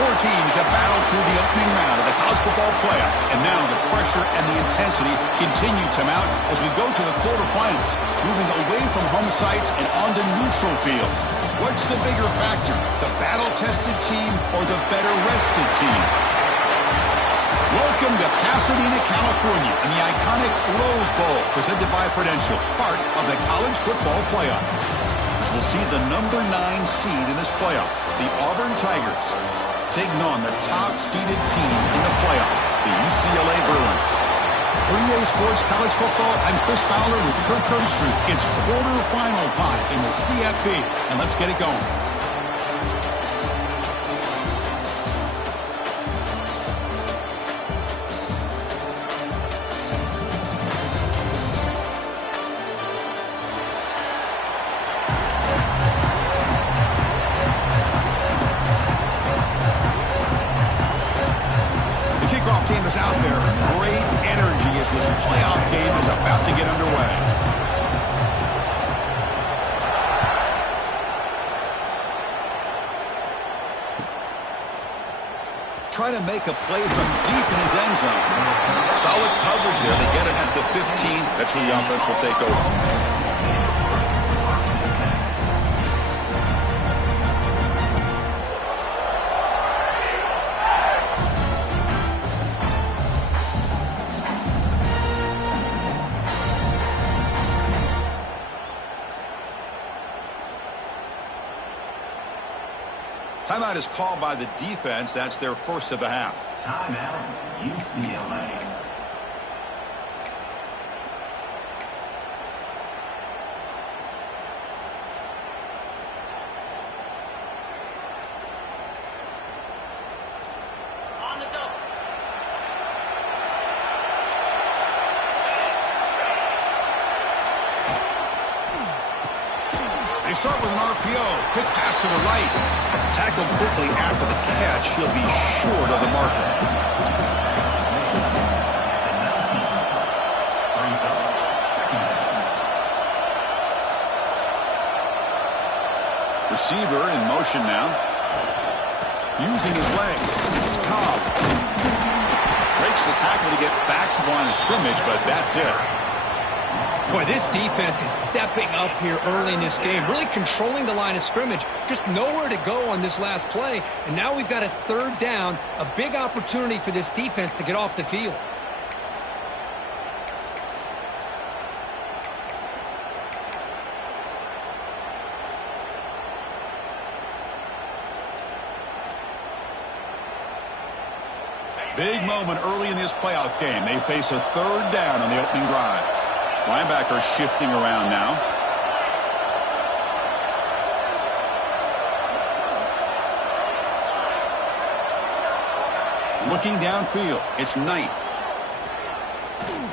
Four teams have battled through the opening round of the college football playoff, and now the pressure and the intensity continue to mount as we go to the quarterfinals, moving away from home sites and onto neutral fields. What's the bigger factor, the battle-tested team or the better-rested team? Welcome to Pasadena, California, in the iconic Rose Bowl, presented by Prudential, part of the college football playoff. We'll see the number 9 seed in this playoff, the Auburn Tigers, taking on the top-seeded team in the playoff, the UCLA Bruins. 3A Sports College Football, I'm Chris Fowler with Kirk Herbstreit. It's quarterfinal time in the CFP, and let's get it going. Out there, great energy as this playoff game is about to get underway. Try to make a play from deep in his end zone. Solid coverage there. They get it at the 15. That's where the offense will take over. Timeout is called by the defense. That's their first of the half. Timeout, UCLA. They start with an RPO. Quick pass to the right. Tackled quickly after the catch. He'll be short of the marker. Receiver in motion now. Using his legs. It's Cobb. Breaks the tackle to get back to the line of scrimmage, but that's it. Boy, this defense is stepping up here early in this game, really controlling the line of scrimmage. Just nowhere to go on this last play, and now we've got a third down, a big opportunity for this defense to get off the field. Big moment early in this playoff game. They face a third down on the opening drive. Linebacker shifting around now. Looking downfield. It's Knight.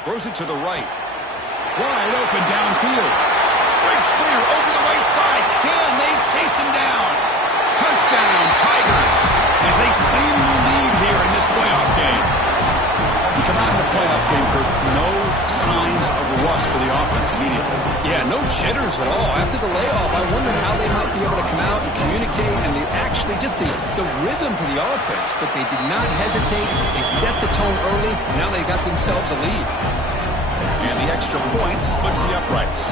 Throws it to the right. Wide open downfield. Breaks clear over the right side. Can they chase him down? Touchdown, Tigers, as they claim the lead here in this playoff game. You come out in the playoff game, Kirk, no signs of rust for the offense immediately. Yeah, no jitters at all. After the layoff, I wonder how they might be able to come out and communicate and actually just the rhythm to the offense. But they did not hesitate. They set the tone early. Now they got themselves a lead. And the extra point splits the uprights.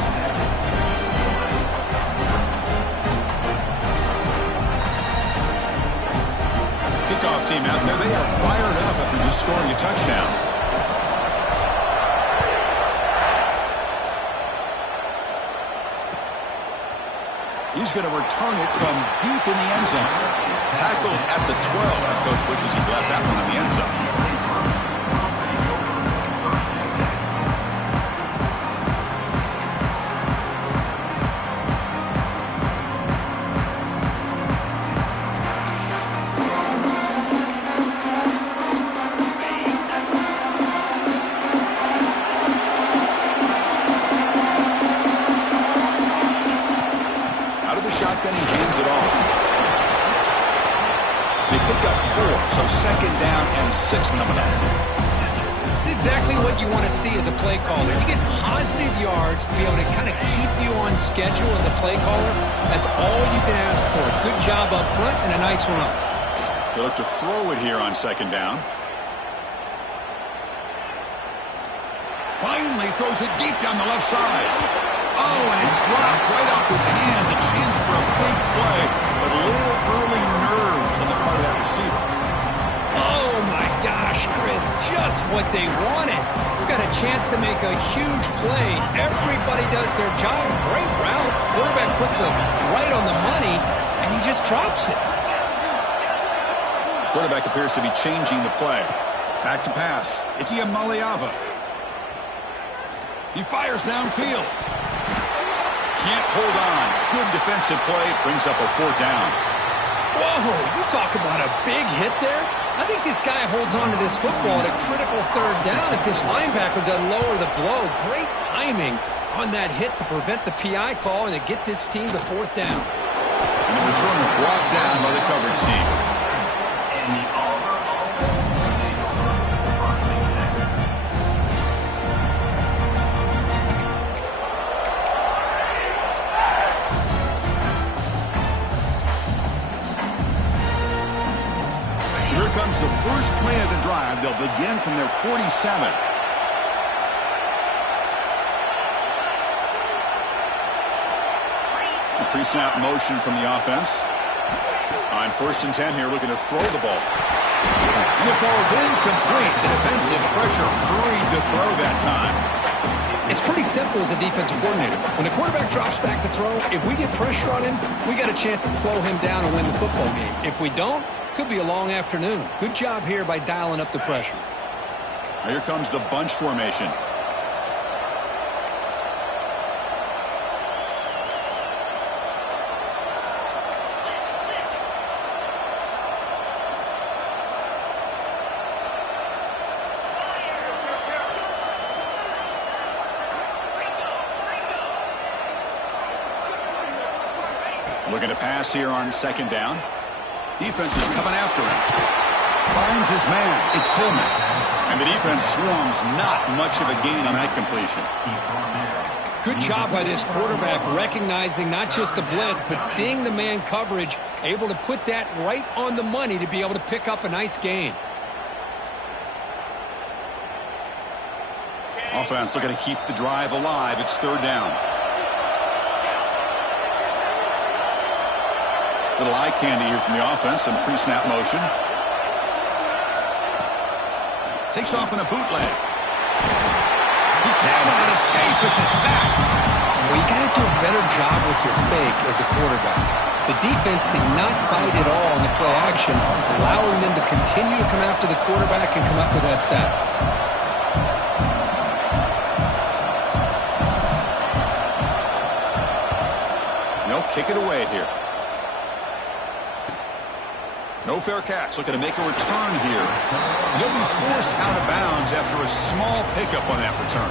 Kickoff team out there, they are fired up after just scoring a touchdown. He's going to return it from deep in the end zone. Tackled at the 12. And Coach wishes he left that one in the end zone. Shotgun, he hands it off. They pick up 4, so second down and 6 coming up. It's exactly what you want to see as a play caller. You get positive yards to be able to kind of keep you on schedule as a play caller. That's all you can ask for. Good job up front and a nice run. He'll look to throw it here on second down. Finally throws it deep down the left side. Oh, and it's dropped right off his hands. A chance for a big play, but a little early nerves on the part of that receiver. Oh, my gosh, Chris, just what they wanted. You got a chance to make a huge play. Everybody does their job. Great route. Quarterback puts it right on the money, and he just drops it. Quarterback appears to be changing the play. Back to pass. It's Iamaleava. He fires downfield. Can't hold on. Good defensive play. Brings up a fourth down. Whoa, you talk about a big hit there. I think this guy holds on to this football at a critical third down if this linebacker doesn't lower the blow. Great timing on that hit to prevent the PI call and to get this team to fourth down. And the returner brought down by the coverage team. And the Auburn offense is first and 10. So here comes the first play of the drive. They'll begin from their 47. A pre-snap motion from the offense. On first and 10 here, looking to throw the ball. And it falls incomplete. The defensive pressure hurried to throw that time. It's pretty simple as a defensive coordinator. When the quarterback drops back to throw, if we get pressure on him, we got a chance to slow him down and win the football game. If we don't, could be a long afternoon. Good job here by dialing up the pressure. Now here comes the bunch formation. Looking to pass here on second down. Defense is coming after him. Finds his man. It's Coleman. And the defense swarms. Not much of a gain on that completion. Good job by this quarterback recognizing not just the blitz, but seeing the man coverage, able to put that right on the money to be able to pick up a nice gain. Offense looking to keep the drive alive. It's third down. Little eye candy here from the offense. Some pre-snap motion. Takes off in a bootleg. He cannot escape. It's a sack. Well, you got to do a better job with your fake as the quarterback. The defense did not bite at all in the play action, allowing them to continue to come after the quarterback and come up with that sack. No, kick it away here. No fair catch. Looking to make a return here. He'll be forced out of bounds after a small pickup on that return.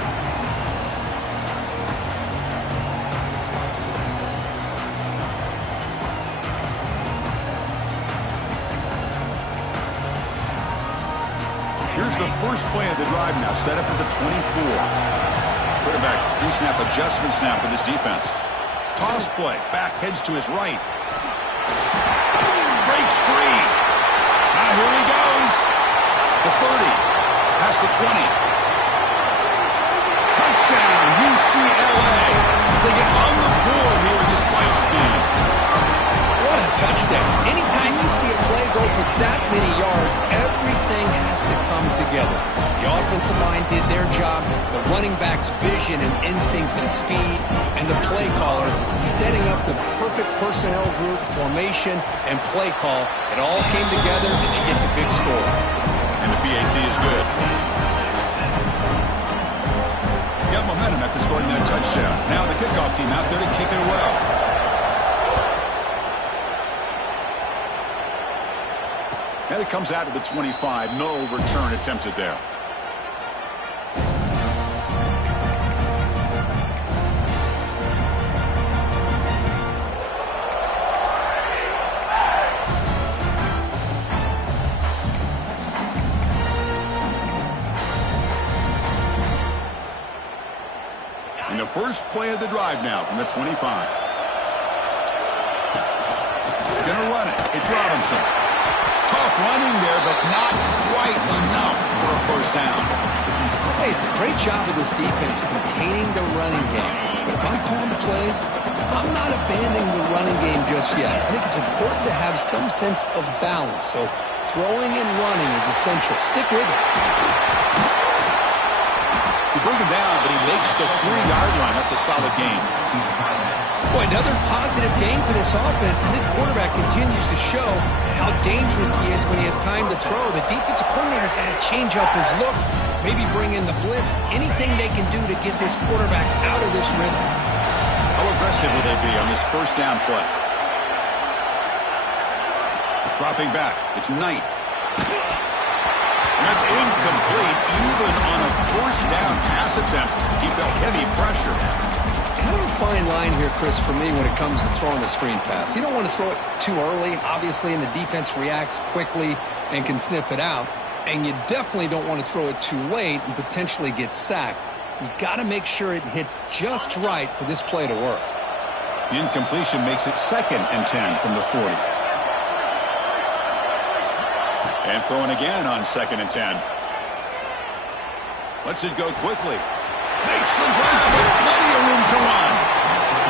Here's the first play of the drive now, set up at the 24. Quarterback pre-snap adjustments now for this defense. Toss play. Back heads to his right. Breaks free. Now here he goes. The 30. Past the 20. Touchdown, UCLA. As they get on the board here in this playoff game. What a touchdown. Anytime you see a play go for that many yards, everything has to come together. The offensive line did their job, the running back's vision and instincts and speed, and the play caller setting up the perfect personnel group, formation, and play call. It all came together, and they get the big score. And the PAT is good. Got momentum after scoring that touchdown. Now the kickoff team out there to kick it away. And it comes out of the 25. No return attempted there. And the first play of the drive now from the 25. Gonna run it. It's Robinson. tough running there, but not quite enough for a first down. Hey, it's a great job of this defense containing the running game. But if I'm calling the plays, I'm not abandoning the running game just yet. I think it's important to have some sense of balance. So throwing and running is essential. Stick with it. They bring him down, but he makes the 3-yard line. That's a solid gain. Boy, another positive game for this offense, and this quarterback continues to show how dangerous he is when he has time to throw. The defensive coordinator's got to change up his looks, maybe bring in the blitz, anything they can do to get this quarterback out of this rhythm. How aggressive will they be on this first down play? Dropping back. It's Knight. And that's incomplete. Even on a first down pass attempt, he felt heavy pressure. Kind of a fine line here, Chris, for me when it comes to throwing the screen pass. You don't want to throw it too early, obviously, and the defense reacts quickly and can sniff it out. And you definitely don't want to throw it too late and potentially get sacked. You got to make sure it hits just right for this play to work. The incompletion makes it 2nd and 10 from the 40. And throwing again on 2nd and 10. Lets it go quickly. Makes the grab with plenty of room to run.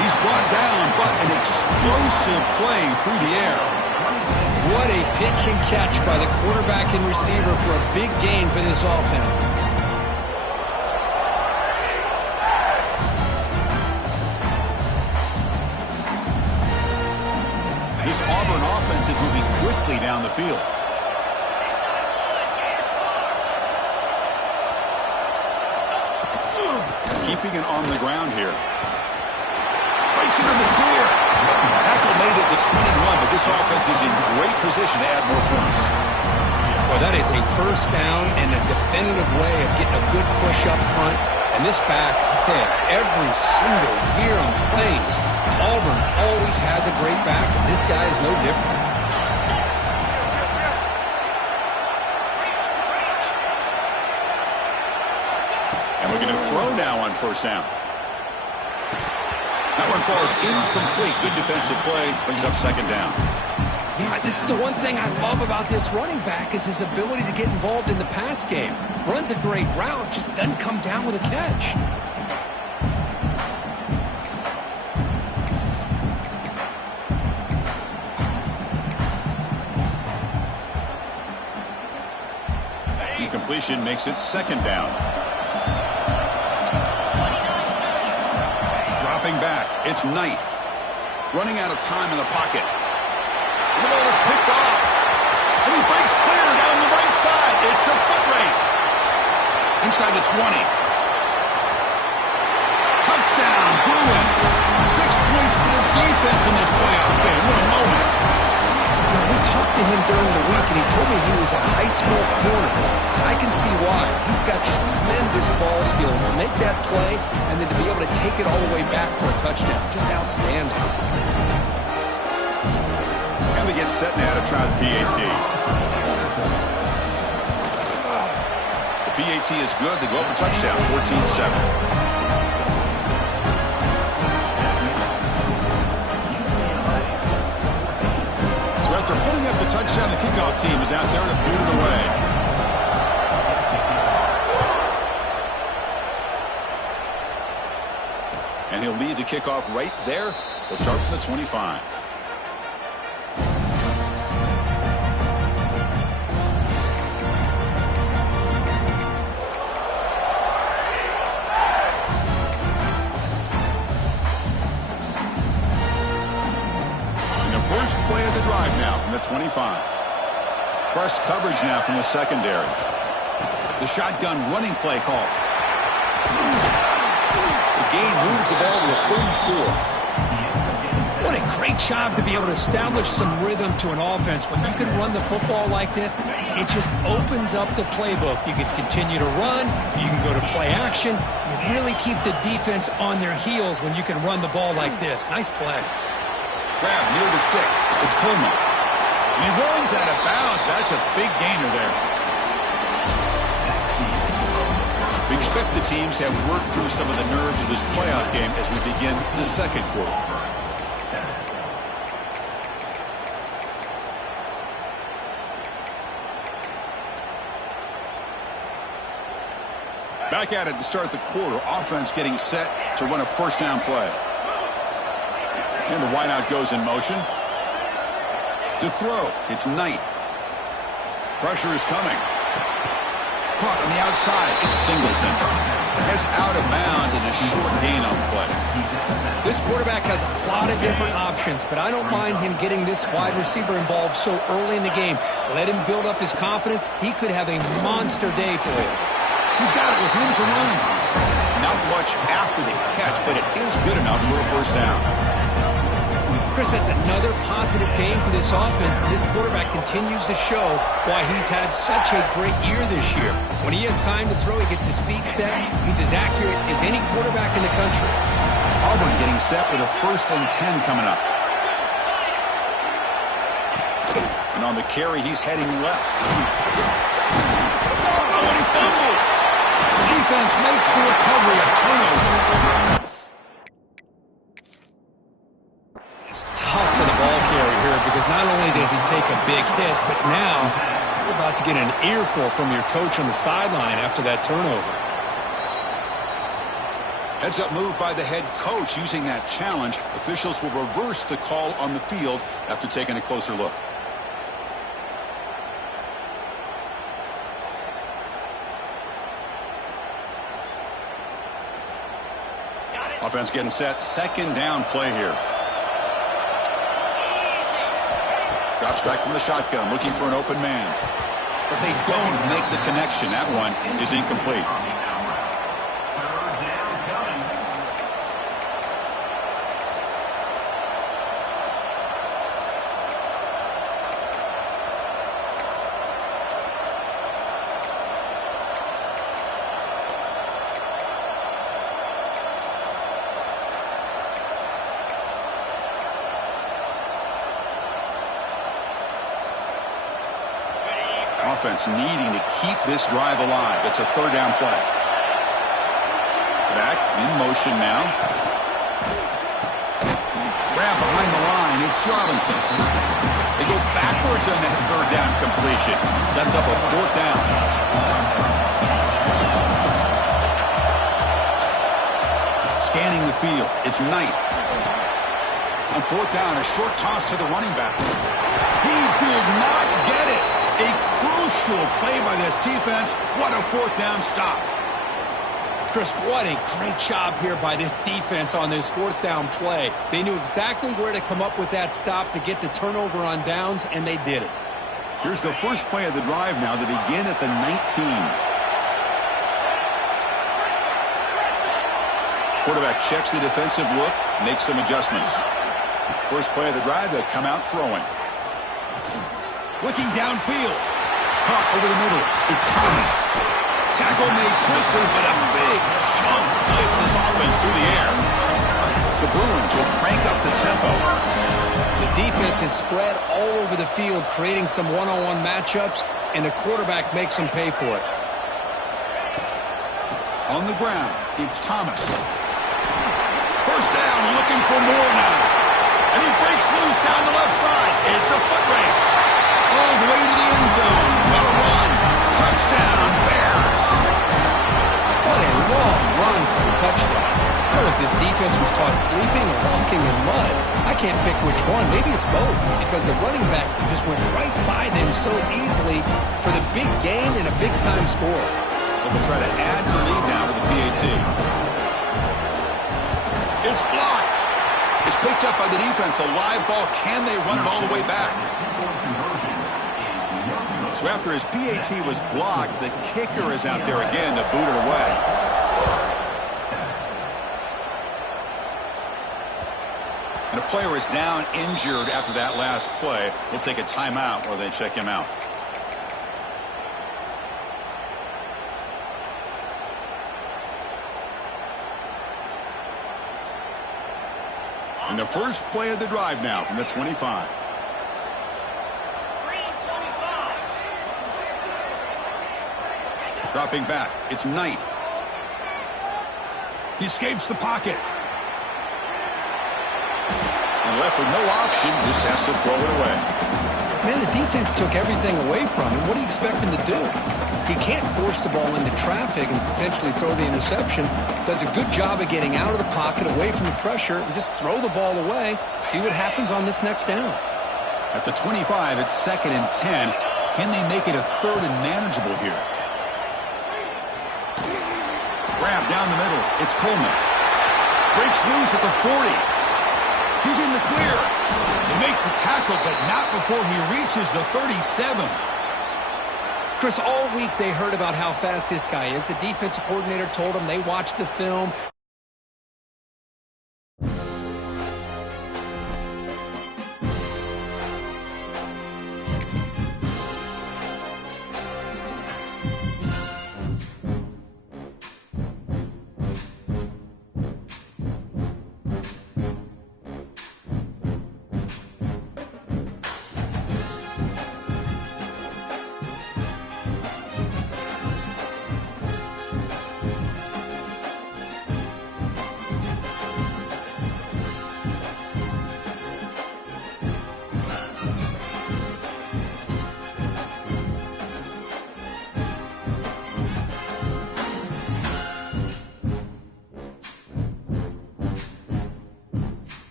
He's brought down, but an explosive play through the air. What a pitch and catch by the quarterback and receiver for a big gain for this offense. This Auburn offense is moving quickly down the field. Keeping it on the ground here. Breaks it in the clear. Tackle made it to 21, but this offense is in great position to add more points. Well, that is a first down and a definitive way of getting a good push up front. And this back, I tell you, every single year on plays, Auburn always has a great back, and this guy is no different. And we're going to throw now on first down. That one falls incomplete. Good defensive play. Brings up 2nd down. Yeah, this is the one thing I love about this running back is his ability to get involved in the pass game. Runs a great route, just doesn't come down with a catch. Incompletion makes it 2nd down. Dropping back, it's Knight. Running out of time in the pocket. The ball is picked off. And he breaks clear down the right side. It's a foot race. Inside the 20. Touchdown, Bruins. 6 points for the defense in this playoff game. What a moment. Now, we talked to him during the week, and he told me he was a high school corner. And I can see why. He's got tremendous ball skills to make that play and then to be able to take it all the way back for a touchdown. Just outstanding. And they get set now to try the PAT. The PAT is good. They go up a touchdown, 14-7. After putting up the touchdown, the kickoff team is out there to boot it away. And he'll lead the kickoff right there. He'll start from the 25. First play of the drive now from the 25. Press coverage now from the secondary. The shotgun running play call. The gain moves the ball to the 34. What a great job to be able to establish some rhythm to an offense. When you can run the football like this, it just opens up the playbook. You can continue to run. You can go to play action. You really keep the defense on their heels when you can run the ball like this. Nice play. Grab near the sticks. It's Coleman. And he runs out of bounds. That's a big gainer there. We expect the teams to have worked through some of the nerves of this playoff game as we begin the second quarter. Back at it to start the quarter. Offense getting set to run a first down play. And the wideout goes in motion. To throw, it's Knight. Pressure is coming. Caught on the outside. It's Singleton. Heads out of bounds as a short gain on the play. This quarterback has a lot of different options, but I don't mind him getting this wide receiver involved so early in the game. Let him build up his confidence. He could have a monster day for you. He's got it with room to run. Not much after the catch, but it is good enough for a first down. Chris, that's another positive game for this offense, and this quarterback continues to show why he's had such a great year this year. When he has time to throw, he gets his feet set. He's as accurate as any quarterback in the country. Auburn getting set with a 1st and 10 coming up. And on the carry, he's heading left. Oh, and he fumbles. Defense makes the recovery, a turnover. It's tough for the ball carrier here because not only does he take a big hit, but now you're about to get an earful from your coach on the sideline after that turnover. Heads up move by the head coach using that challenge. Officials will reverse the call on the field after taking a closer look. Offense getting set. 2nd down play here. Drops back from the shotgun, looking for an open man. But they don't make the connection. That one is incomplete. Offense needing to keep this drive alive. It's a 3rd down play. Back in motion now. Grab behind the line. It's Robinson. They go backwards on that 3rd down completion. Sets up a 4th down. Scanning the field. It's Knight. On 4th down, a short toss to the running back. He did not get it. A crucial play by this defense. What a 4th down stop. Chris, what a great job here by this defense on this 4th down play. They knew exactly where to come up with that stop to get the turnover on downs, and they did it. Here's the first play of the drive now. They begin at the 19. Quarterback checks the defensive look, makes some adjustments. First play of the drive, they come out throwing. Looking downfield. Caught over the middle. It's Thomas. Tackle made quickly, but a big chunk play for this offense through the air. The Bruins will crank up the tempo. The defense is spread all over the field, creating some one-on-one matchups, and the quarterback makes them pay for it. On the ground, it's Thomas. First down, looking for more now. And he breaks loose down the left side. It's a foot race. All the way to the end zone. What a run. Touchdown, Bears. What a long run for a touchdown. I don't know if this defense was caught sleeping or walking in mud. I can't pick which one. Maybe it's both, because the running back just went right by them so easily for the big gain and a big-time score. So they'll try to add to the lead now with the PAT. It's blocked. It's picked up by the defense. A live ball. Can they run it all the way back? So after his PAT was blocked, the kicker is out there again to boot it away. And a player is down injured after that last play. We'll take a timeout while they check him out. And the first play of the drive now from the 25. Dropping back, it's Knight. He escapes the pocket. And left with no option, just has to throw it away. Man, the defense took everything away from him. What do you expect him to do? He can't force the ball into traffic and potentially throw the interception. Does a good job of getting out of the pocket, away from the pressure, and just throw the ball away. See what happens on this next down. At the 25, it's 2nd and 10. Can they make it a 3rd and manageable here? Grab down the middle. It's Coleman. Breaks loose at the 40. He's in the clear. They make the tackle, but not before he reaches the 37. Chris, all week they heard about how fast this guy is. The defensive coordinator told them they watched the film.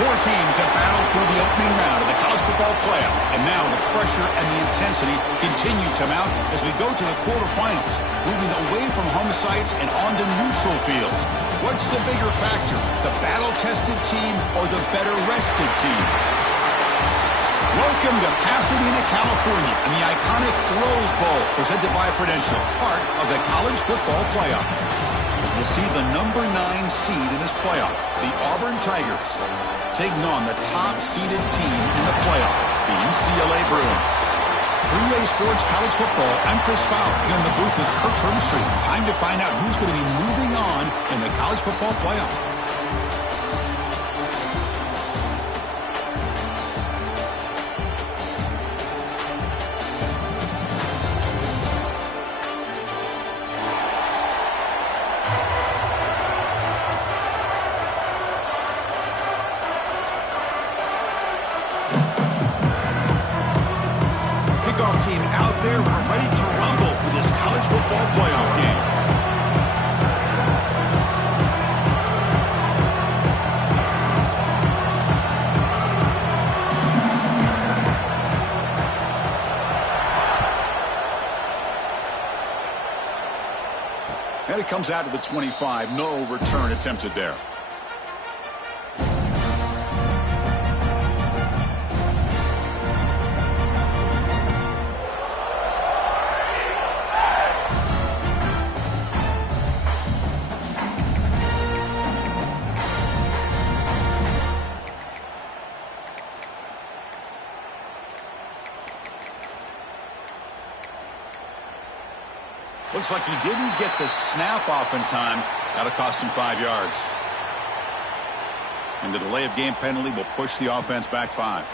Four teams have battled through the opening round of the college football playoff, and now the pressure and the intensity continue to mount as we go to the quarterfinals, moving away from home sites and onto neutral fields. What's the bigger factor, the battle-tested team or the better-rested team? Welcome to Pasadena, California, and the iconic Rose Bowl, presented by Prudential, part of the college football playoff. As we'll see the number 9 seed in this playoff, the Auburn Tigers, taking on the top-seeded team in the playoff, the UCLA Bruins. 3A Sports College Football, I'm Chris Fowler, here in the booth with Kirk Herbstreit. Time to find out who's going to be moving on in the college football playoff. Team out there, we're ready to rumble for this college football playoff game. And it comes out to the 25. No return attempted there. Looks like he didn't get the snap off in time. That'll cost him 5 yards. And the delay of game penalty will push the offense back 5.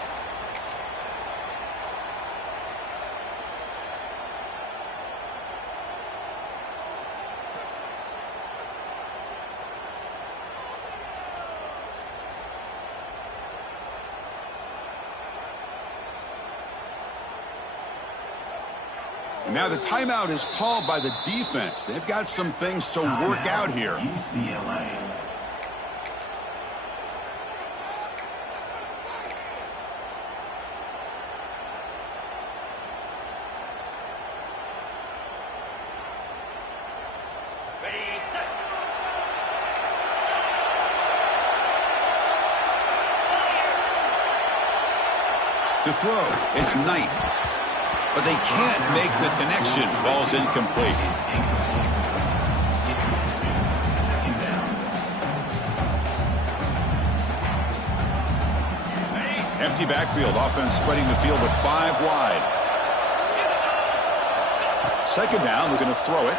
And now the timeout is called by the defense. They've got some things to work out here. UCLA. To throw, it's Knight. But they can't make the connection. Ball's incomplete. Empty backfield. Offense spreading the field with 5 wide. Second down. We're going to throw it.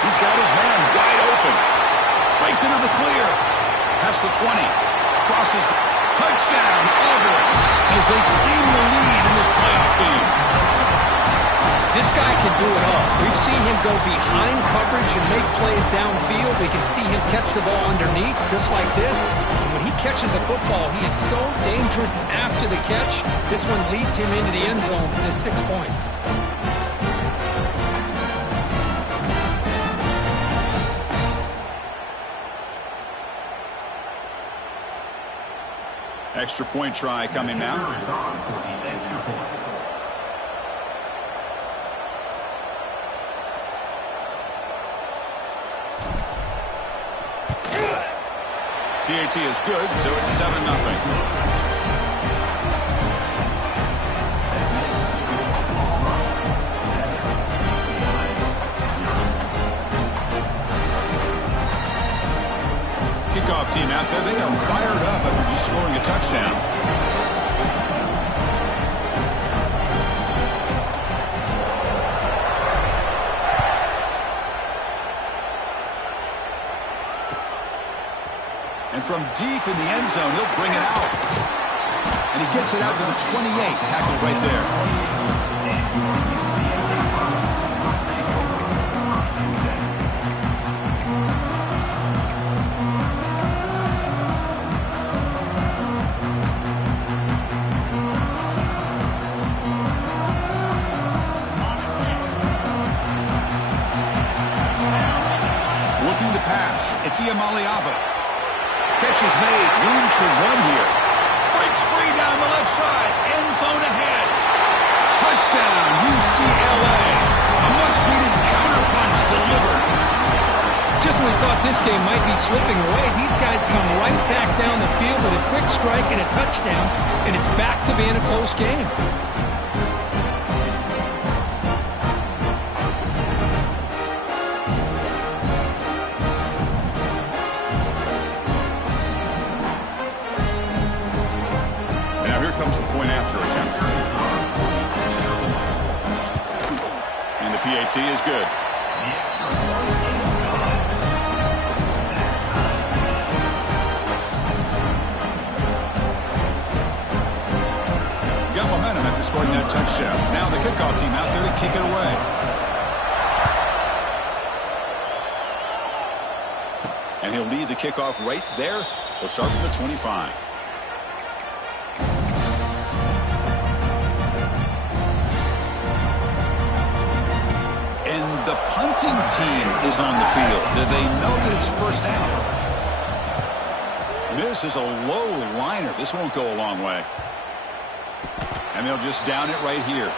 He's got his man wide open. Breaks into the clear. Past the 20. Crosses the touchdown. Auburn. As they claim the lead in this playoff game. This guy can do it all. We've seen him go behind coverage and make plays downfield. We can see him catch the ball underneath, just like this. And when he catches a football, he is so dangerous after the catch. This one leads him into the end zone for the 6 points. Extra point try coming now. PAT is good, so it's 7-0. Kickoff team out there, they are fired up after just scoring a touchdown. And from deep in the end zone, he'll bring it out. And he gets it out to the 28, tackled right there. It's Iamaleava. Catch is made. Room to run here. Breaks free down the left side. End zone ahead. Touchdown, UCLA. A much-needed counterpunch delivered. Just when we thought this game might be slipping away, these guys come right back down the field with a quick strike and a touchdown, and it's back to being a close game. Comes the point after attempt. And the PAT is good. Got momentum after scoring that touchdown. Now the kickoff team out there to kick it away. And he'll lead the kickoff right there. He'll start from the 25. The punting team is on the field. Do they know that it's first down? This is a low liner. This won't go a long way. And they'll just down it right here.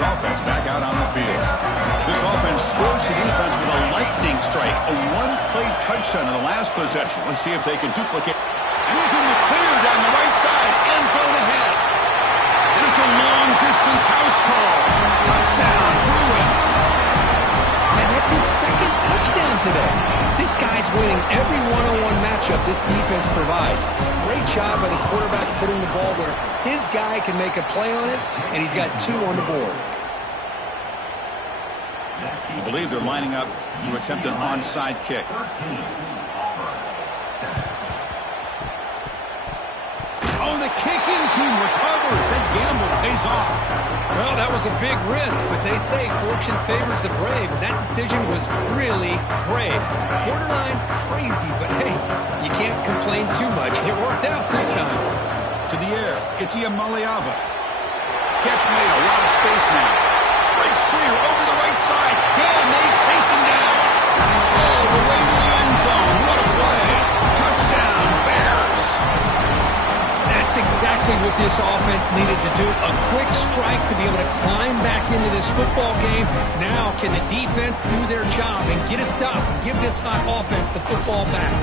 Offense back out on the field. This offense scorched the defense with a lightning strike, a one-play touchdown in the last possession. Let's see if they can duplicate. And he's in the clear down the right side, end zone ahead. And it's a long-distance house call. Touchdown, Bruins. And that's his second touchdown today. This guy's winning every one-on-one matchup this defense provides. Great job by the quarterback putting the ball where his guy can make a play on it, and he's got 2 on the board. I believe they're lining up to attempt an onside kick. Oh, the kicking team recovers. That gamble pays is off. Well, that was a big risk, but they say fortune favors the brave, and that decision was really brave. Borderline crazy, but hey, you can't complain too much. It worked out this time. To the air, it's Iamaleava. Catch made, a lot of space now. Breaks clear over the right side. Can they chase him down? All the way to the end zone. What a play. Touchdown, Bears. That's exactly what this offense needed to do. A quick strike to be able to climb back into this football game. Now can the defense do their job and get a stop and give this hot offense the football back?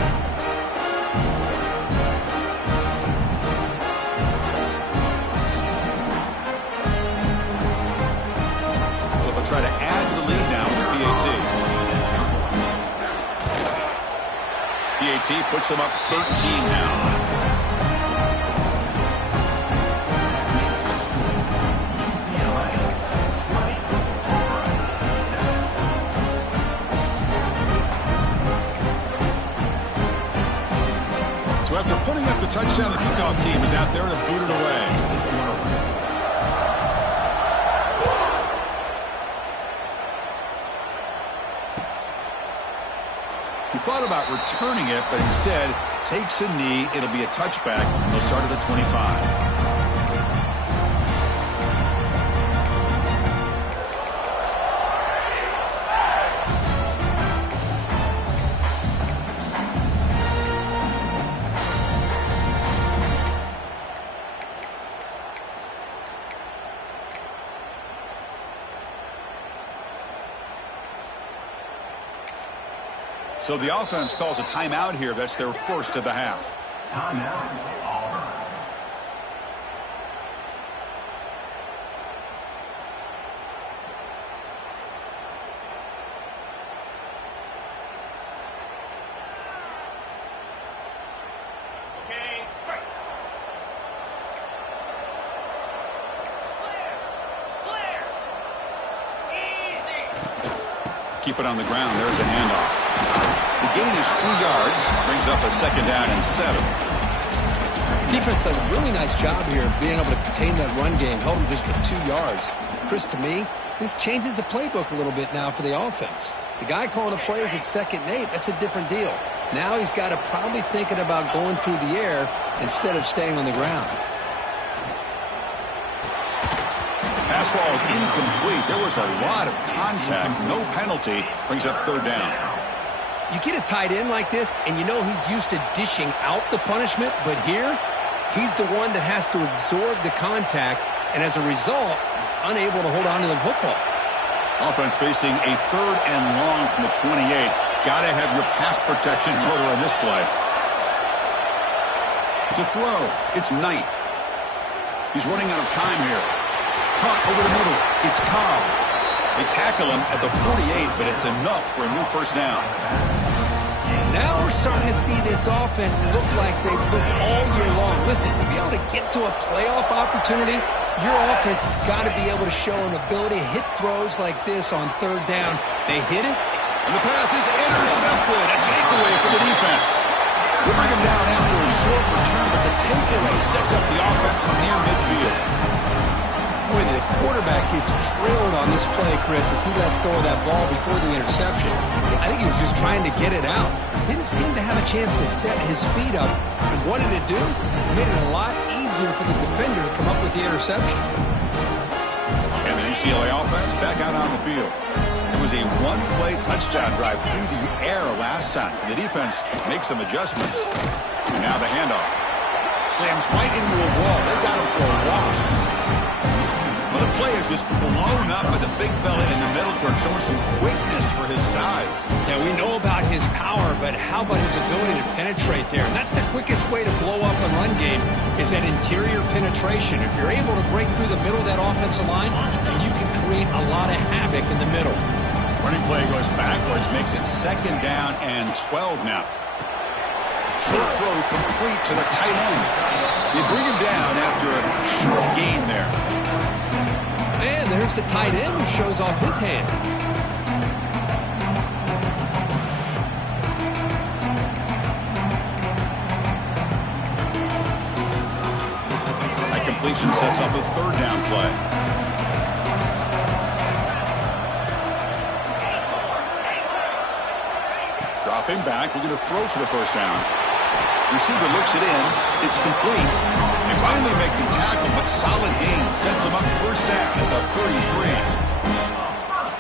Try to add to the lead now with PAT. PAT puts them up 13 now. So after putting up the touchdown, the kickoff team is out there to boot it away. He thought about returning it, but instead takes a knee. It'll be a touchback, and they'll start at the 25. So the offense calls a timeout here. That's their first of the half. Timeout, Auburn. Okay, break. Clear. Easy. Keep it on the ground. There's a handoff. The gain is 3 yards, brings up a second down and 7. Defense does a really nice job here of being able to contain that run game, held them just to 2 yards. Chris, to me, this changes the playbook a little bit now for the offense. The guy calling the plays at 2nd and 8, that's a different deal. Now he's got to probably thinking about going through the air instead of staying on the ground. Pass ball is incomplete. There was a lot of contact. No penalty. Brings up 3rd down. You get a tight end like this, and you know he's used to dishing out the punishment, but here, he's the one that has to absorb the contact, and as a result, he's unable to hold on to the football. Offense facing a 3rd and long from the 28. Got to have your pass protection in order on this play. To throw, it's Knight. He's running out of time here. Caught over the middle. It's Cobb. They tackle him at the 48, but it's enough for a new first down. Now we're starting to see this offense look like they've looked all year long. Listen, to be able to get to a playoff opportunity, your offense has got to be able to show an ability to hit throws like this on 3rd down. They hit it. And the pass is intercepted. A takeaway for the defense. They bring him down after a short return, but the takeaway sets up the offense near midfield. Boy, the quarterback gets drilled on this play, Chris, as he lets go of that ball before the interception. I think he was just trying to get it out. Didn't seem to have a chance to set his feet up. And what did it do? It made it a lot easier for the defender to come up with the interception. And the UCLA offense back out on the field. It was a one-play touchdown drive through the air last time. The defense makes some adjustments. And now the handoff. Slams right into a wall. They've got him for a loss. Well, the play is just blown up by the big fella in the middle court, showing some quickness for his size. Yeah, we know about his power, but how about his ability to penetrate there? And that's the quickest way to blow up a run game is that interior penetration. If you're able to break through the middle of that offensive line, then you can create a lot of havoc in the middle. Running play goes backwards, makes it 2nd down and 12 now. Short throw complete to the tight end. They bring him down after a short gain there. And there's the tight end who shows off his hands. formation sets up a third down play. Dropping back, we're going to throw for the first down. Receiver looks it in. It's complete. They finally make the tackle, but solid gain sets them up first down at the 33.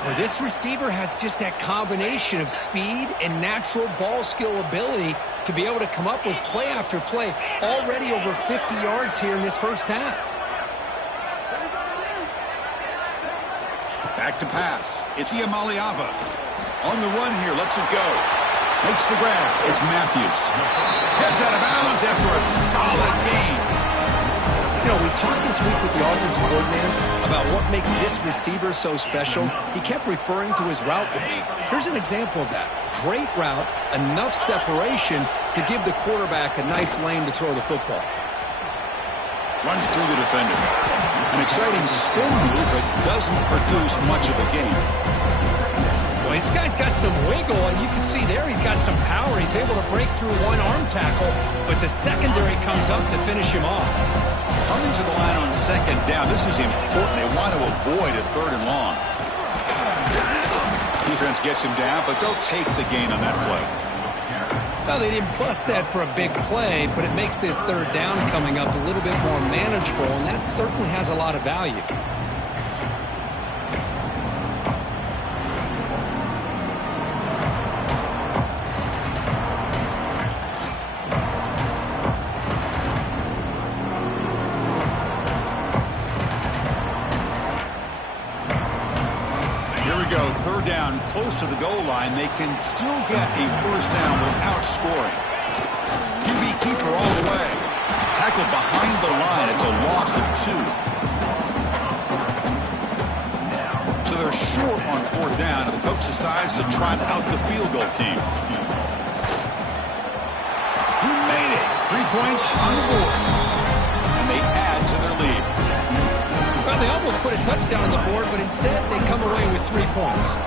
Well, this receiver has just that combination of speed and natural ball skill ability to be able to come up with play after play. Already over 50 yards here in this first half. Back to pass. It's Iamaleava. On the run here, lets it go. Makes the grab. It's Matthews. Heads out of bounds after a solid gain. You know, we talked this week with the offensive coordinator about what makes this receiver so special. He kept referring to his route running. Here's an example of that. Great route, enough separation to give the quarterback a nice lane to throw the football. Runs through the defender. An exciting spin move, but doesn't produce much of a gain. Well, this guy's got some wiggle, and you can see there he's got some power. He's able to break through one arm tackle, but the secondary comes up to finish him off. Coming to the line on second down, this is important. They want to avoid a third and long. Defense gets him down, but they'll take the gain on that play. Well, they didn't bust that for a big play, but it makes this third down coming up a little bit more manageable, and that certainly has a lot of value. Close to the goal line, they can still get a first down without scoring. QB keeper all the way. Tackled behind the line. It's a loss of 2. So they're short on fourth down, and the coach decides to trot out the field goal team. He made it. 3 points on the board. And they add to their lead. Well, they almost put a touchdown on the board, but instead they come away with 3 points.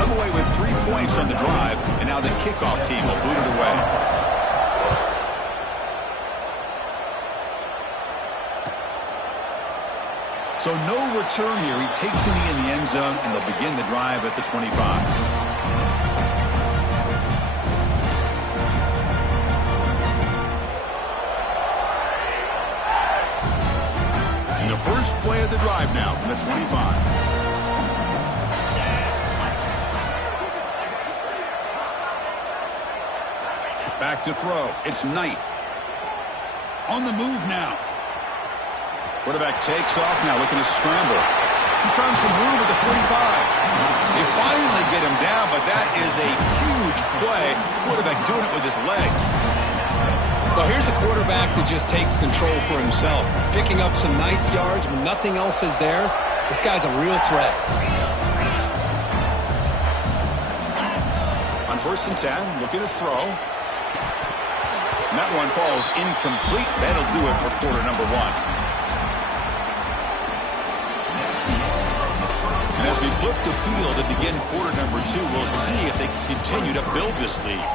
Come away with 3 points on the drive, and now the kickoff team will boot it away. So no return here. He takes it in the end zone, and they'll begin the drive at the 25. And the first play of the drive now from the 25. Back to throw. It's Knight. On the move now. Quarterback takes off now, looking to scramble. He's found some room at the 45. They finally get him down, but that is a huge play. Quarterback doing it with his legs. Well, here's a quarterback that just takes control for himself. Picking up some nice yards when nothing else is there. This guy's a real threat. On 1st and 10, looking to throw. And that one falls incomplete. That'll do it for quarter number 1. And as we flip the field and begin quarter number 2, we'll see if they can continue to build this lead.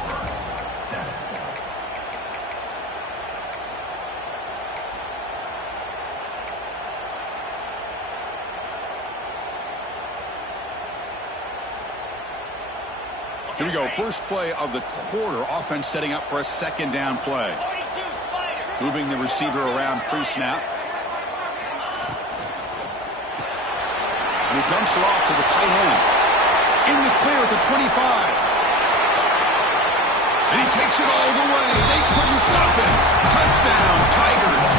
Here we go. First play of the quarter. Offense setting up for a second down play. Moving the receiver around pre-snap. And he dumps it off to the tight end. In the clear at the 25. And he takes it all the way. They couldn't stop him. Touchdown, Tigers.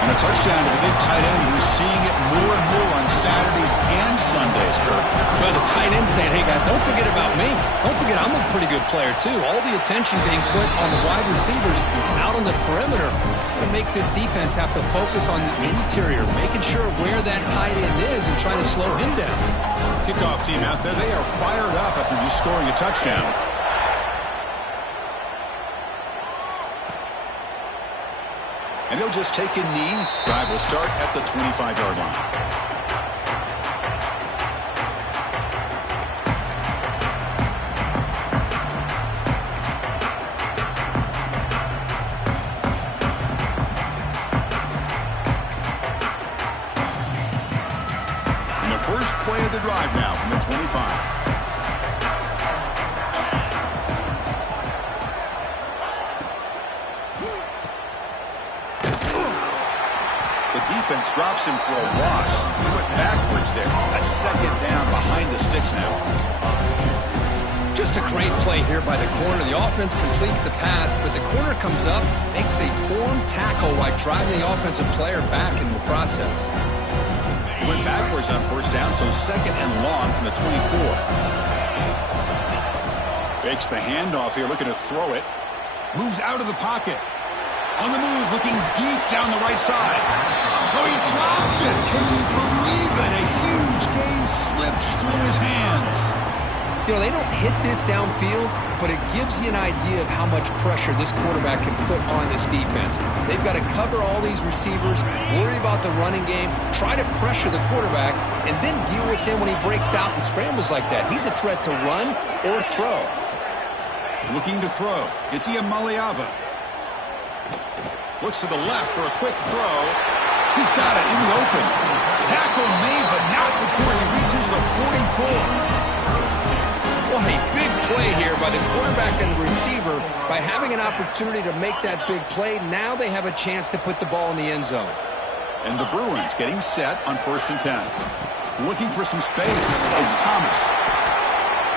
And a touchdown to the big tight end. We're seeing it more and more on Saturdays and Sundays, Kurt. Well, the tight end saying, hey, guys, don't forget about me. Don't forget I'm a pretty good player, too. All the attention being put on the wide receivers out on the perimeter. It's going to make this defense have to focus on the interior, making sure where that tight end is and trying to slow him down. Kickoff team out there. They are fired up after just scoring a touchdown. And he'll just take a knee. Drive will start at the 25-yard line. play of the drive now from the 25. The defense drops him for a loss. He went backwards there. A second down behind the sticks now. Just a great play here by the corner. The offense completes the pass, but the corner comes up, makes a form tackle while driving the offensive player back in the process. He went backwards on first down, so second and long from the 24. Fakes the handoff here, looking to throw it. Moves out of the pocket. On the move, looking deep down the right side. Oh, he dropped it! Can you believe it? A huge gain slips through his hands. You know, they don't hit this downfield, but it gives you an idea of how much pressure this quarterback can put on this defense. They've got to cover all these receivers, worry about the running game, try to pressure the quarterback, and then deal with him when he breaks out and scrambles like that. He's a threat to run or throw. Looking to throw. It's Iamaleava. Looks to the left for a quick throw. He's got it in the open. Tackle made, but not before he reaches the 44. What a big play here by the quarterback and the receiver. By having an opportunity to make that big play, now they have a chance to put the ball in the end zone. And the Bruins getting set on 1st and 10. Looking for some space. It's Thomas.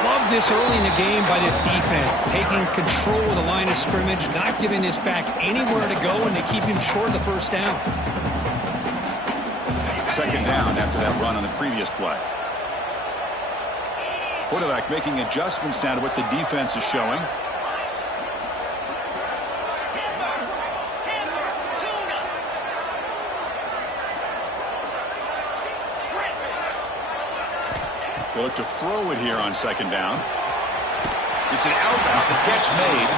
Love this early in the game by this defense, taking control of the line of scrimmage, not giving this back anywhere to go, and they keep him short of the first down. Second down after that run on the previous play. Quarterback making adjustments now to what the defense is showing. They look to throw it here on second down. It's an out route. The catch made.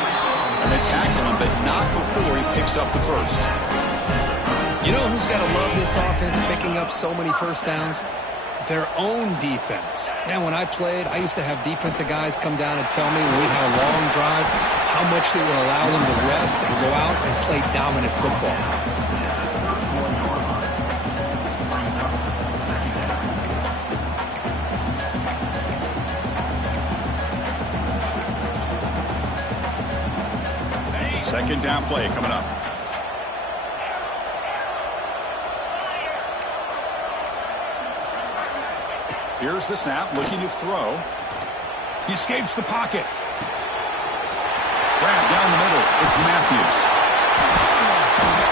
And they tackle him, but not before he picks up the first. You know who's got to love this offense picking up so many first downs? Their own defense. Man, when I played, I used to have defensive guys come down and tell me when we had a long drive how much they would allow them to rest and go out and play dominant football. Second down play coming up. Here's the snap, looking to throw. He escapes the pocket. Grab down the middle. It's Matthews.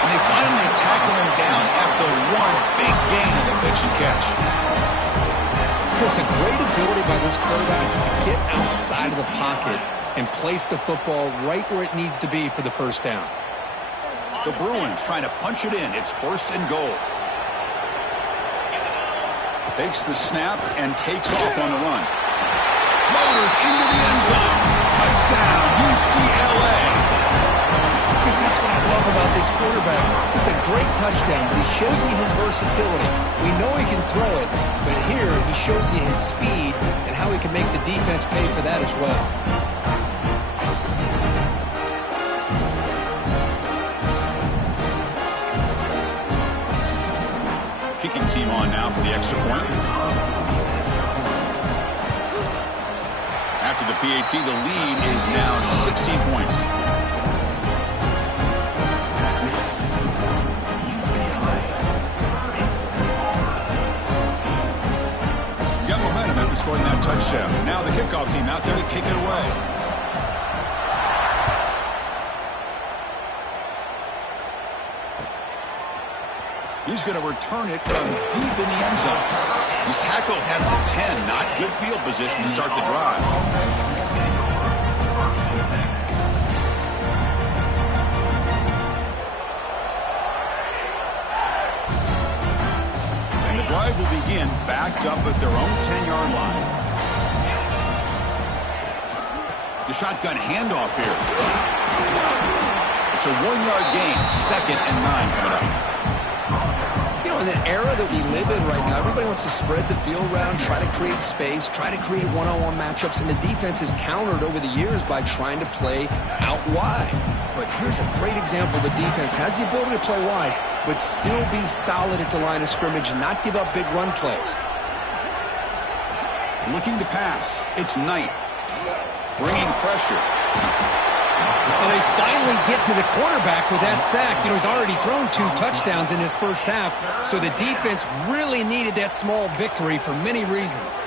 And they finally tackle him down after one big gain in the pitch and catch. There's a great ability by this quarterback to get outside of the pocket and place the football right where it needs to be for the first down. The Bruins trying to punch it in. It's 1st and goal. Takes the snap and takes off on the run. Motors into the end zone. Touchdown, UCLA. Because that's what I love about this quarterback. It's a great touchdown, but he shows you his versatility. We know he can throw it, but here he shows you his speed and how he can make the defense pay for that as well. Kicking team on now for the extra point. After the PAT, the lead is now 16 points. Got momentum after scoring that touchdown. Now the kickoff team out there to kick it away. He's going to return it from deep in the end zone. He's tackled at the 10. Not good field position to start the drive. And the drive will begin backed up at their own 10-yard line. The shotgun handoff here. It's a 1-yard gain. 2nd and 9 coming up. In the era that we live in right now, everybody wants to spread the field around, try to create space, try to create one-on-one matchups, and the defense is countered over the years by trying to play out wide. But here's a great example. The defense has the ability to play wide, but still be solid at the line of scrimmage and not give up big run plays. Looking to pass. It's Knight. Bringing pressure. Well, they finally get to the quarterback with that sack. You know, he's already thrown 2 touchdowns in his first half, so the defense really needed that small victory for many reasons.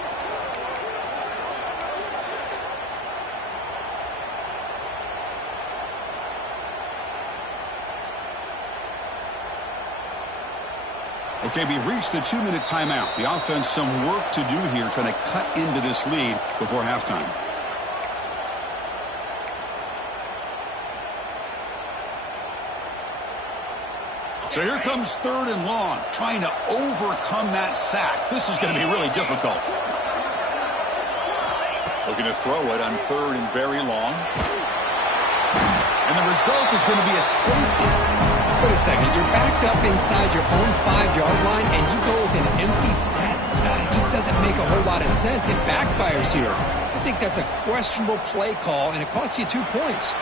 Okay, we reached the 2-minute timeout. The offense some work to do here, trying to cut into this lead before halftime. So here comes 3rd and long, trying to overcome that sack. This is going to be really difficult. Looking to throw it on 3rd and very long. And the result is going to be a safety. Wait a second, you're backed up inside your own 5-yard line and you go with an empty set? It just doesn't make a whole lot of sense. It backfires here. I think that's a questionable play call, and it costs you 2 points.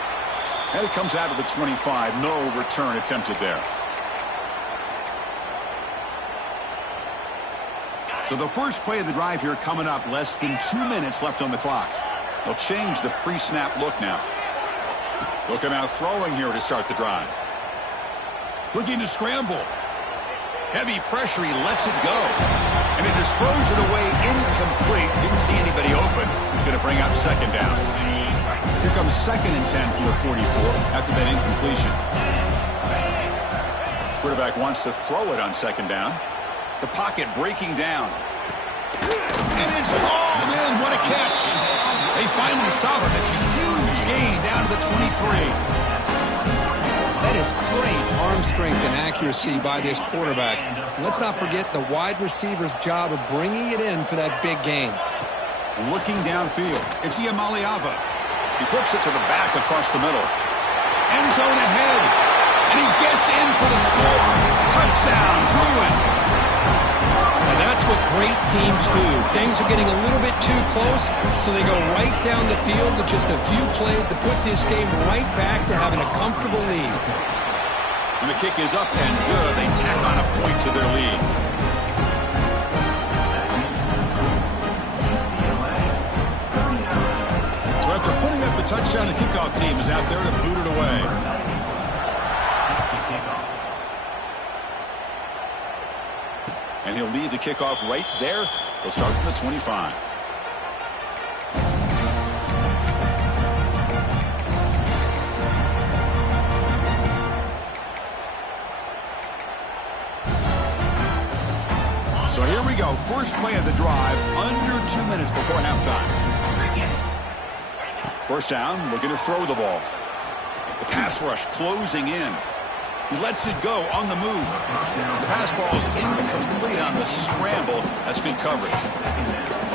And it comes out of the 25. No return attempted there. So the first play of the drive here coming up, less than 2 minutes left on the clock. They'll change the pre-snap look now. They'll come out throwing here to start the drive. Looking to scramble. Heavy pressure, he lets it go. And he just throws it away incomplete. Didn't see anybody open. He's going to bring up 2nd down. Here comes 2nd and 10 from the 44 after that incompletion. Quarterback wants to throw it on 2nd down. The pocket breaking down. And it's hauled in. What a catch. They finally stop him. It's a huge gain down to the 23. That is great arm strength and accuracy by this quarterback. Let's not forget the wide receiver's job of bringing it in for that big gain. Looking downfield. It's Iamaleava. He flips it to the back across the middle. End zone ahead. And he gets in for the score. Touchdown, Bruins. And that's what great teams do. Things are getting a little bit too close, so they go right down the field with just a few plays to put this game right back to having a comfortable lead. And the kick is up and good. They tack on a point to their lead. So after putting up the touchdown, the kickoff team is out there to boot it away. And he'll lead the kickoff right there. He'll start from the 25. So here we go. First play of the drive, under 2 minutes before halftime. First down, looking to throw the ball. The pass rush closing in. He lets it go on the move. The pass ball is incomplete on the scramble. That's good coverage.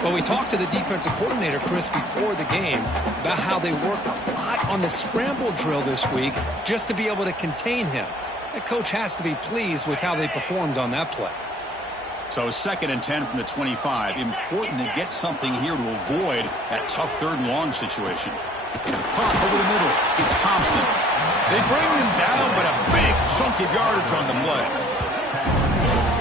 Well, we talked to the defensive coordinator, Chris, before the game about how they worked a lot on the scramble drill this week just to be able to contain him. The coach has to be pleased with how they performed on that play. So 2nd and 10 from the 25. Important to get something here to avoid that tough 3rd and long situation. Pop over the middle. It's Thompson. They bring him down, but a big chunk of yardage on the play.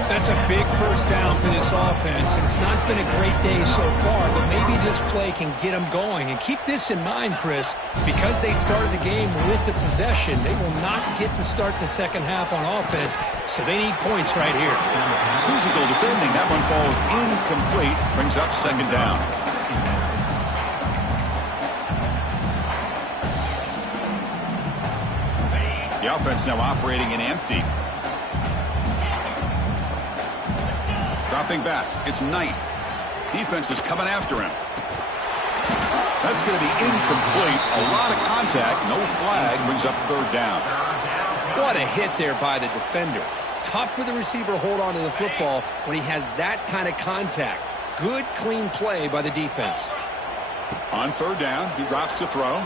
That's a big first down for this offense, and it's not been a great day so far, but maybe this play can get them going. And keep this in mind, Chris, because they started the game with the possession, they will not get to start the second half on offense, so they need points right here. Physical defending. That one falls incomplete. Brings up 2nd down. The offense now operating in empty. Dropping back. It's Knight. Defense is coming after him. That's going to be incomplete. A lot of contact. No flag. Brings up 3rd down. What a hit there by the defender. Tough for the receiver to hold on to the football when he has that kind of contact. Good, clean play by the defense. On 3rd down, he drops to throw.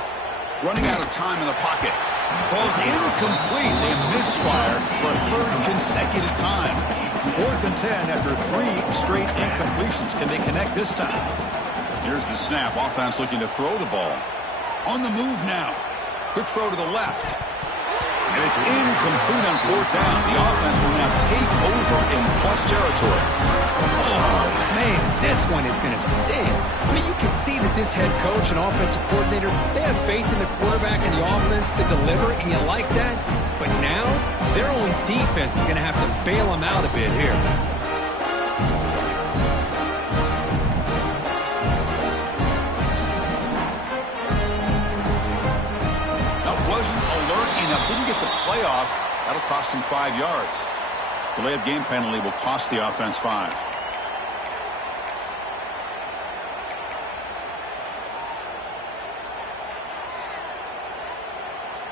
Running out of time in the pocket. Falls incomplete. They misfire for a 3rd consecutive time. 4th and 10 after 3 straight incompletions. Can they connect this time? Here's the snap. Offense looking to throw the ball. On the move now. Quick throw to the left. And it's incomplete on 4th down. The offense will now take over in plus territory. Oh, man, this one is going to sting. I mean, you can see that this head coach and offensive coordinator, they have faith in the quarterback and the offense to deliver, and you like that. But now, their own defense is going to have to bail them out a bit here. That wasn't alert enough. Didn't get the play off. That'll cost him 5 yards. Delay of game penalty will cost the offense 5.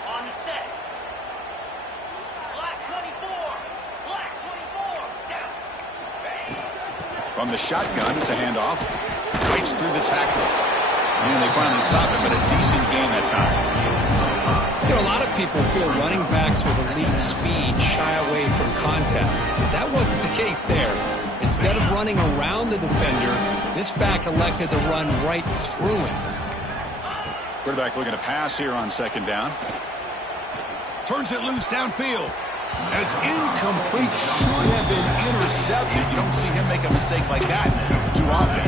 On the set. Black 24. Black 24. Down. From the shotgun, it's a handoff. Breaks through the tackle. And they finally stop him, but a decent gain that time. You know, a lot of people feel running backs with elite speed shy away from contact. But that wasn't the case there. Instead of running around the defender, this back elected to run right through him. Quarterback looking to pass here on second down. Turns it loose downfield. And it's incomplete. Should have been intercepted. You don't see him make a mistake like that too often.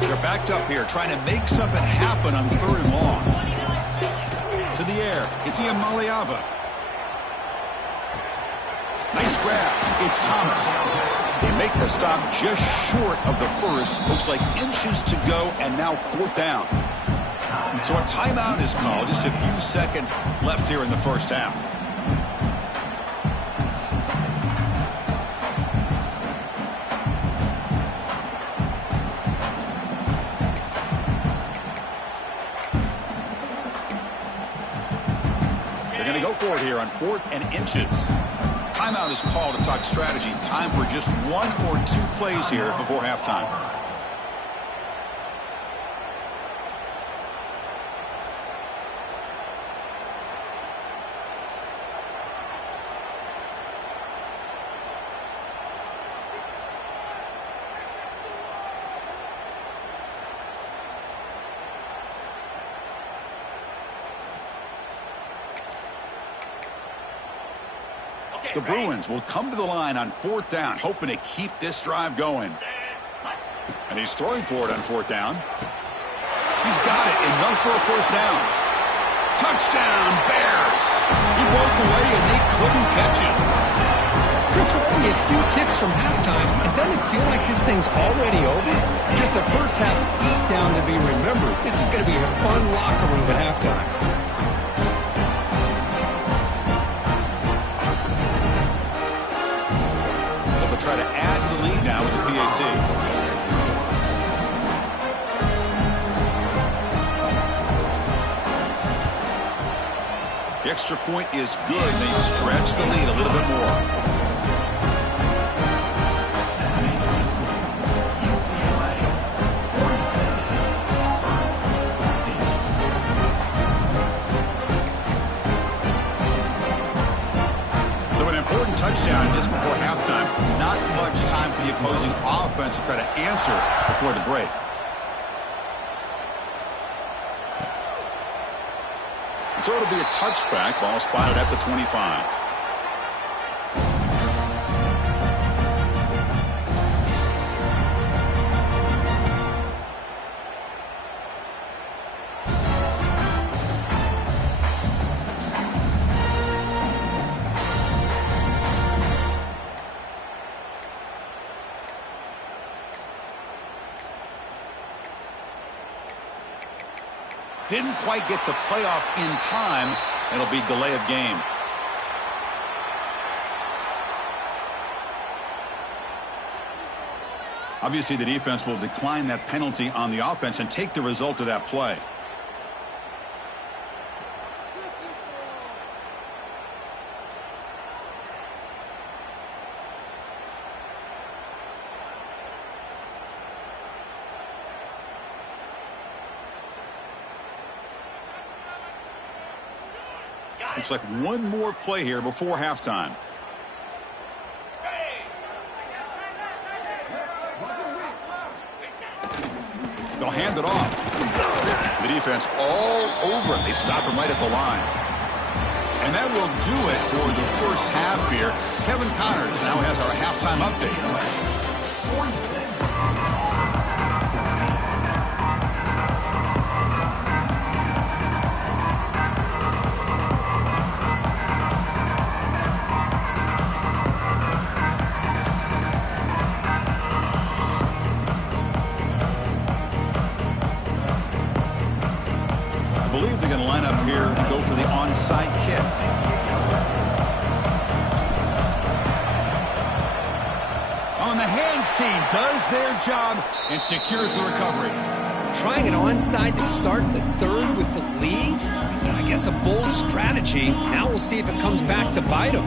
They're backed up here trying to make something happen on 3rd and long. To the air. It's Ian Maliava. Nice grab. It's Thomas. They make the stop just short of the first. Looks like inches to go, and now 4th down. So a timeout is called. Just a few seconds left here in the first half. They're going to go for it here on 4th and inches. Timeout is called to talk strategy. Time for just 1 or 2 plays here before halftime. The Bruins will come to the line on 4th down, hoping to keep this drive going. And he's throwing for it on 4th down. He's got it, enough for a first down. Touchdown, Bears! He broke away and they couldn't catch him. Chris, we're only a few ticks from halftime. It doesn't feel like this thing's already over. Just a first half beatdown to be remembered. This is going to be a fun locker room at halftime. Try to add to the lead now with the PAT. The extra point is good. They stretch the lead a little bit more. So an important touchdown just before halftime. Not much time for the opposing offense to try to answer before the break. And so it'll be a touchback. Ball spotted at the 25. Didn't quite get the playoff in time. It'll be delay of game. Obviously, the defense will decline that penalty on the offense and take the result of that play. Looks like one more play here before halftime. They'll hand it off. The defense all over it. They stop him right at the line. And that will do it for the first half here. Kevin Connors now has our halftime update. 46. I believe they're going to line up here and go for the onside kick. On the hands team does their job and secures the recovery. Trying an onside to start the third with the lead? It's, I guess, a bold strategy. Now we'll see if it comes back to bite them.